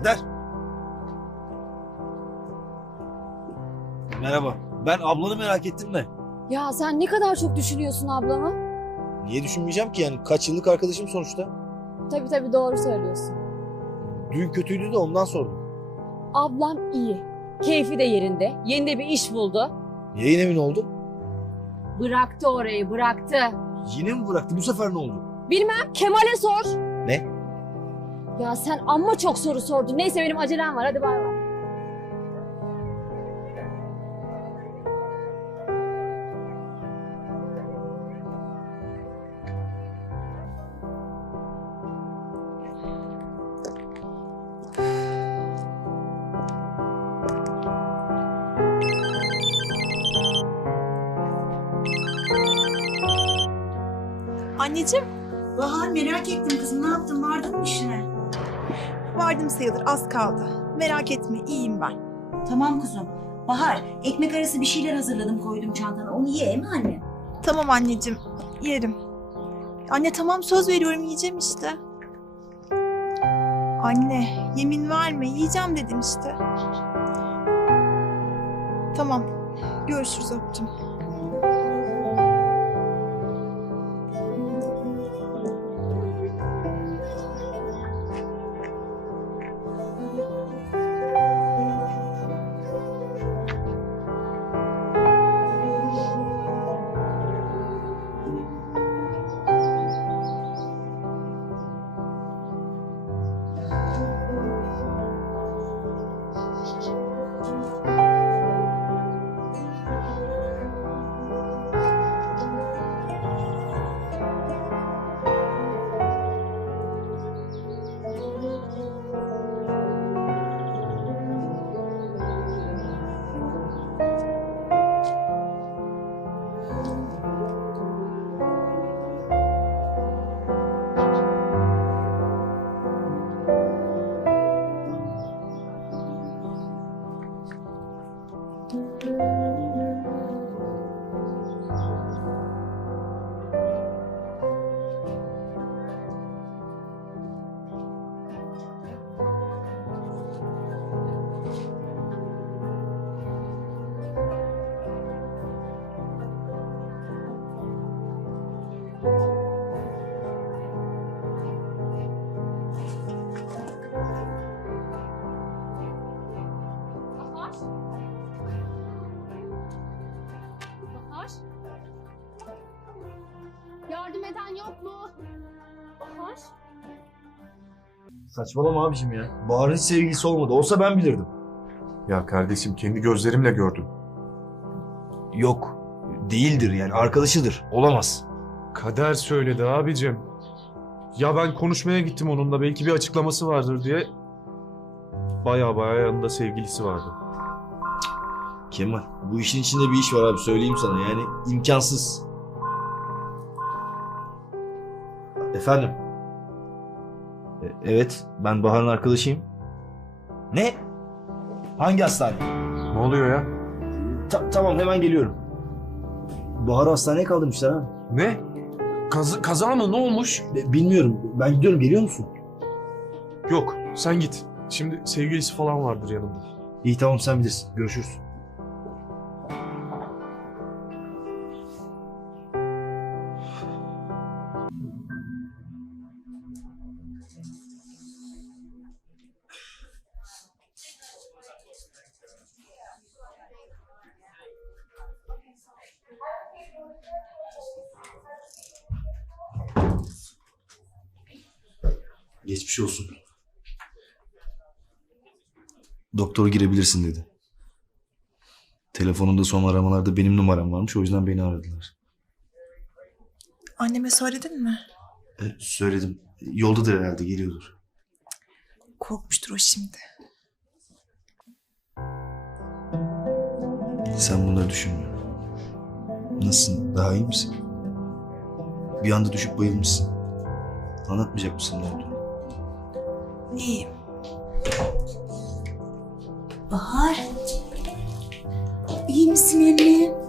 Kader. Merhaba. Ben ablanı merak ettim de. Ya sen ne kadar çok düşünüyorsun ablamı? Niye düşünmeyeceğim ki yani? Kaç yıllık arkadaşım sonuçta. Tabii tabii doğru söylüyorsun. Dün kötüydü de ondan sordum. Ablam iyi. Keyfi de yerinde. Yeni de bir iş buldu. Niye yine emin oldun? Bıraktı orayı bıraktı. Yine mi bıraktı? Bu sefer ne oldu? Bilmem. Kemal'e sor. Ne? Ya sen amma çok soru sordun. Neyse benim acelem var. Hadi bay bay. Anneciğim. Bahar merak ettim kızım ne yaptın vardın mı işine? Vardım sayılır, az kaldı. Merak etme, iyiyim ben. Tamam kuzum. Bahar, ekmek arası bir şeyler hazırladım koydum çantana. Onu ye, mi anne? Tamam anneciğim, yerim. Anne tamam söz veriyorum yiyeceğim işte. Anne yemin verme yiyeceğim dedim işte. Tamam görüşürüz öptüm. yardım eden yok mu? Var. Saçmalama abicim ya. Bahar'ın sevgilisi olmadı. Olsa ben bilirdim. Ya kardeşim kendi gözlerimle gördüm. Yok. Değildir yani. Arkadaşıdır. Olamaz. Kader söyledi abicim. Ya ben konuşmaya gittim onunla. Belki bir açıklaması vardır diye. Baya baya yanında sevgilisi vardı. Kemal var? bu işin içinde bir iş var abi söyleyeyim sana. Yani imkansız. efendim. E, evet, ben Bahar'ın arkadaşıyım. Ne? Hangi hastane? Ne oluyor ya? Ta tamam, hemen geliyorum. Bahar hastaneye kaldırmışlar ha. Ne? Kaz kaza mı? Ne olmuş? E, bilmiyorum. Ben gidiyorum, geliyor musun? Yok, sen git. Şimdi sevgilisi falan vardır yanımda. İyi tamam, sen bilirsin. Görüşürüz. Geçmiş olsun. Doktor girebilirsin dedi. Telefonunda son aramalarda benim numaram varmış. O yüzden beni aradılar. Anneme söyledin mi? E, evet, söyledim. Yoldadır herhalde geliyordur. Korkmuştur o şimdi. Sen bunları düşünme. Nasılsın? Daha iyi misin? Bir anda düşüp bayılmışsın. Anlatmayacak mısın ne oldu? İyiyim. Bahar. İyi misin anne?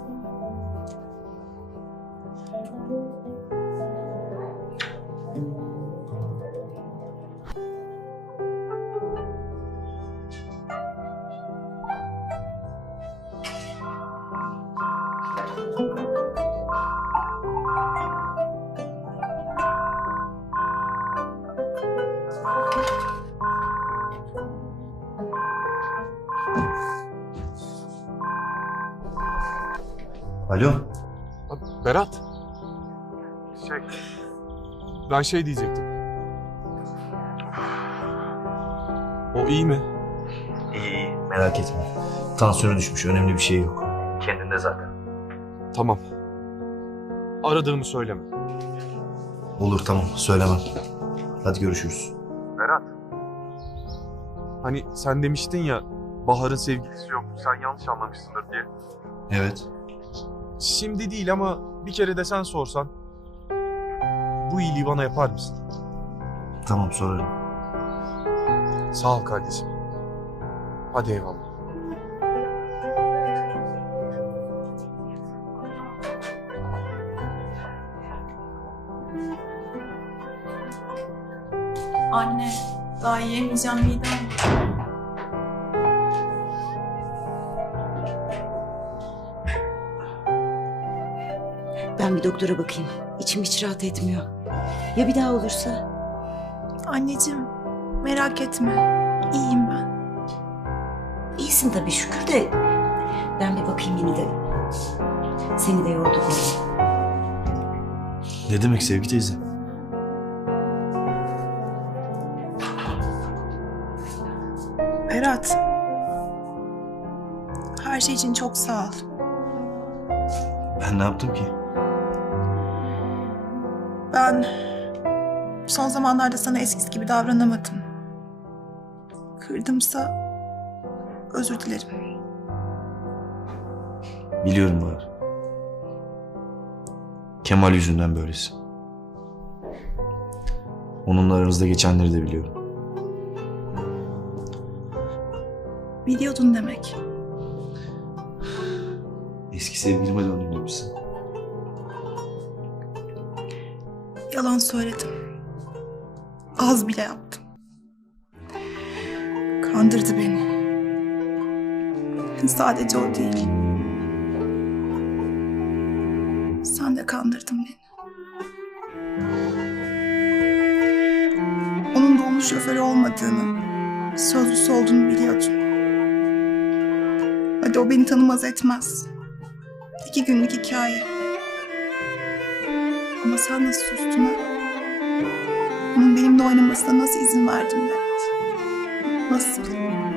Alo. Berat. Şey. Ben şey diyecektim. O iyi mi? İyi iyi. Merak etme. Tansiyonu düşmüş. Önemli bir şey yok. Kendinde zaten. Tamam. Aradığımı söyleme. Olur tamam. Söylemem. Hadi görüşürüz. Berat. Hani sen demiştin ya Bahar'ın sevgilisi yok. Sen yanlış anlamışsındır diye. Evet şimdi değil ama bir kere de sen sorsan bu iyiliği bana yapar mısın? Tamam sorarım. Sağ ol kardeşim. Hadi eyvallah. Anne, daha yemeyeceğim midem. Ben bir doktora bakayım. İçim hiç rahat etmiyor. Ya bir daha olursa? Anneciğim merak etme. İyiyim ben. İyisin tabii şükür de. Ben bir bakayım yine de. Seni de yorduk. Ne demek Sevgi teyze? Berat. Her şey için çok sağ ol. Ben ne yaptım ki? Ben son zamanlarda sana eskisi gibi davranamadım. Kırdımsa özür dilerim. Biliyorum Bahar. Kemal yüzünden böylesin. Onunla aranızda geçenleri de biliyorum. Biliyordun demek. Eski sevgilime döndüm demişsin. yalan söyledim. Az bile yaptım. Kandırdı beni. Sadece o değil. Sen de kandırdın beni. Onun doğumlu şoförü olmadığını, sözlüsü olduğunu biliyordum. Hadi o beni tanımaz etmez. İki günlük hikaye. Ama sen nasıl sustun Onun benimle oynamasına nasıl izin verdin ben? Nasıl? Nasıl?